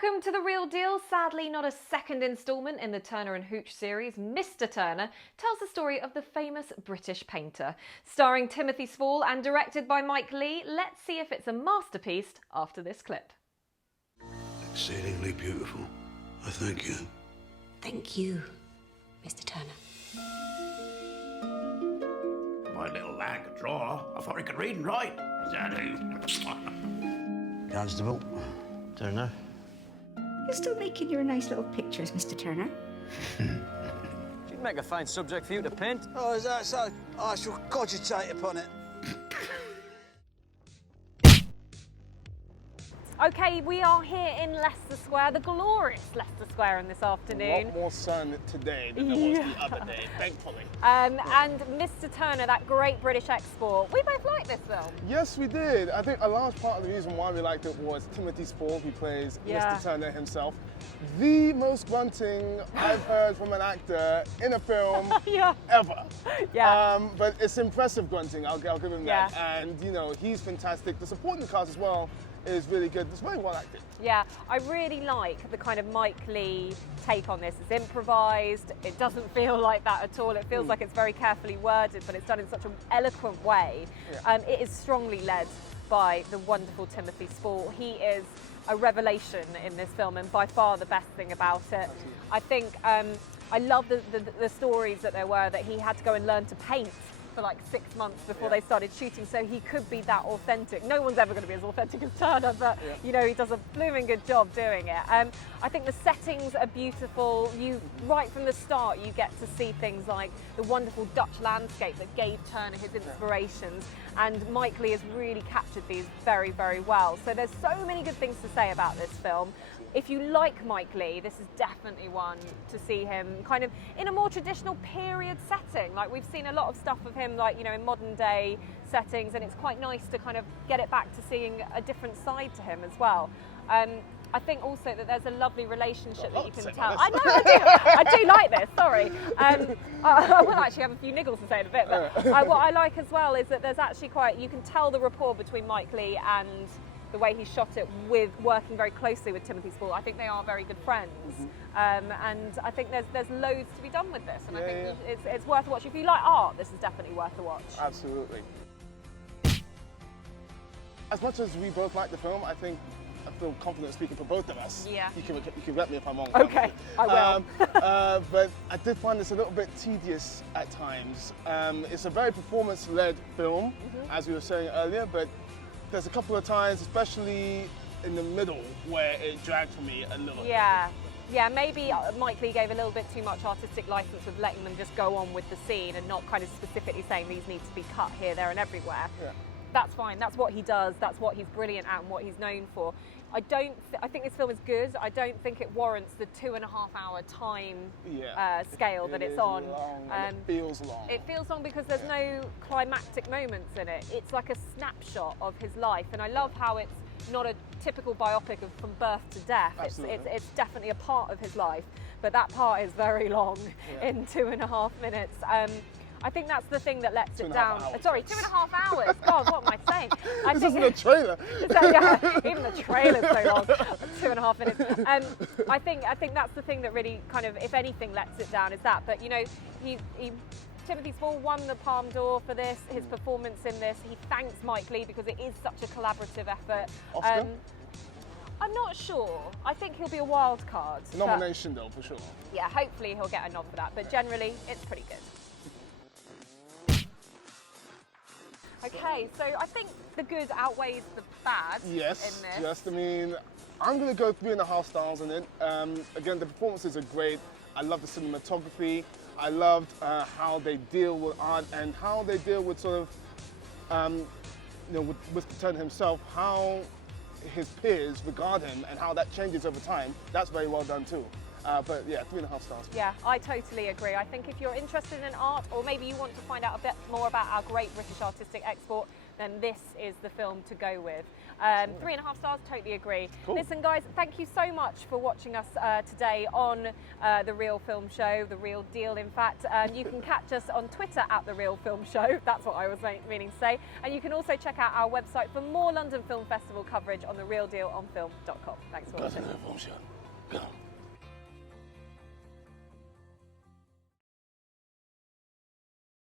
Welcome to The Real Deal. Sadly, not a second instalment in the Turner and Hooch series, Mr. Turner tells the story of the famous British painter. Starring Timothy Spall and directed by Mike Leigh, let's see if it's a masterpiece after this clip. Exceedingly beautiful. I thank you. Thank you, Mr. Turner. My little lad could draw. I thought he could read and write. Is that who? Constable? Don't know. You're still making your nice little pictures, Mr. Turner. She'd make a fine subject for you to paint. Oh, is that so? I shall cogitate upon it. Okay, we are here in Leicester Square, the glorious Leicester Square this afternoon. A lot more sun today than there was the other day, thankfully. And Mr. Turner, that great British export. We both like this film. Yes, we did. I think a large part of the reason why we liked it was Timothy Spall, who plays Mr. Turner himself. The most grunting I've heard from an actor in a film ever. Yeah. But it's impressive grunting, I'll give him that. And, you know, he's fantastic. The supporting cast as well is really good. It's very well acted. Yeah, I really like the kind of Mike Leigh take on this. It's improvised, it doesn't feel like that at all. It feels like it's very carefully worded, but it's done in such an eloquent way. It is strongly led by the wonderful Timothy Spall. He is a revelation in this film and by far the best thing about it. I think I love the stories that there were that he had to go and learn to paint for like 6 months before they started shooting, so he could be that authentic. No one's ever going to be as authentic as Turner, but you know, he does a blooming good job doing it. I think the settings are beautiful. Right from the start, you get to see things like the wonderful Dutch landscape that gave Turner his inspirations, and Mike Leigh has really captured these very, very well. So there's so many good things to say about this film. If you like Mike Leigh, this is definitely one to see him kind of in a more traditional period setting. Like we've seen a lot of stuff of him, like, you know, in modern day settings, and it's quite nice to kind of get it back to seeing a different side to him as well. I think also that there's a lovely relationship that you can tell. I know, I do like this, sorry. I will actually have a few niggles to say in a bit, but what I like as well is that there's actually you can tell the rapport between Mike Leigh and the way he shot it with working very closely with Timothy Spall. I think they are very good friends. And I think there's loads to be done with this, and I think it's worth a watch. If you like art, this is definitely worth a watch. Absolutely. As much as we both like the film, I feel confident speaking for both of us. Yeah. You can let me if I'm wrong. Okay, I will. But I did find this a little bit tedious at times. It's a very performance-led film, as we were saying earlier, but there's a couple of times, especially in the middle, where it dragged for me a little. Yeah, maybe Mike Leigh gave a little bit too much artistic license with letting them just go on with the scene and not kind of specifically saying these need to be cut here, there and everywhere. Yeah. That's fine, that's what he does, that's what he's brilliant at and what he's known for. I think this film is good. I don't think it warrants the 2.5-hour time scale that it's on. Long, and it feels long. It feels long because there's no climactic moments in it. It's like a snapshot of his life, and I love how it's not a typical biopic of from birth to death. It's definitely a part of his life, but that part is very long in 2.5 minutes. I think that's the thing that lets it down. Sorry, 2.5 hours. God, what am I saying? This isn't a trailer. Even the trailer's so long. 2.5 minutes. I think that's the thing that really kind of, if anything, lets it down is that. But you know, Timothy Spall won the Palme d'Or for this. His performance in this. He thanks Mike Leigh because it is such a collaborative effort. Oscar? I'm not sure. I think he'll be a wild card. Nomination though, for sure. Yeah, hopefully he'll get a nod for that. But generally, it's pretty good. Okay, so I think the good outweighs the bad in this. Yes, I mean, I'm going to go 3.5 stars in it. Again, the performances are great. I love the cinematography. I loved how they deal with art and how they deal with sort of, you know, with Turner himself, how his peers regard him and how that changes over time. That's very well done too. But yeah, 3.5 stars. Yeah, I totally agree. I think if you're interested in art, or maybe you want to find out a bit more about our great British artistic export, then this is the film to go with. 3.5 stars, totally agree. Cool. Listen guys, thank you so much for watching us today on The Real Film Show, The Real Deal in fact. You can catch us on Twitter at The Real Film Show, that's what I was meaning to say. And you can also check out our website for more London Film Festival coverage on thererealdealonfilm.com. Thanks for watching. Film show. Go.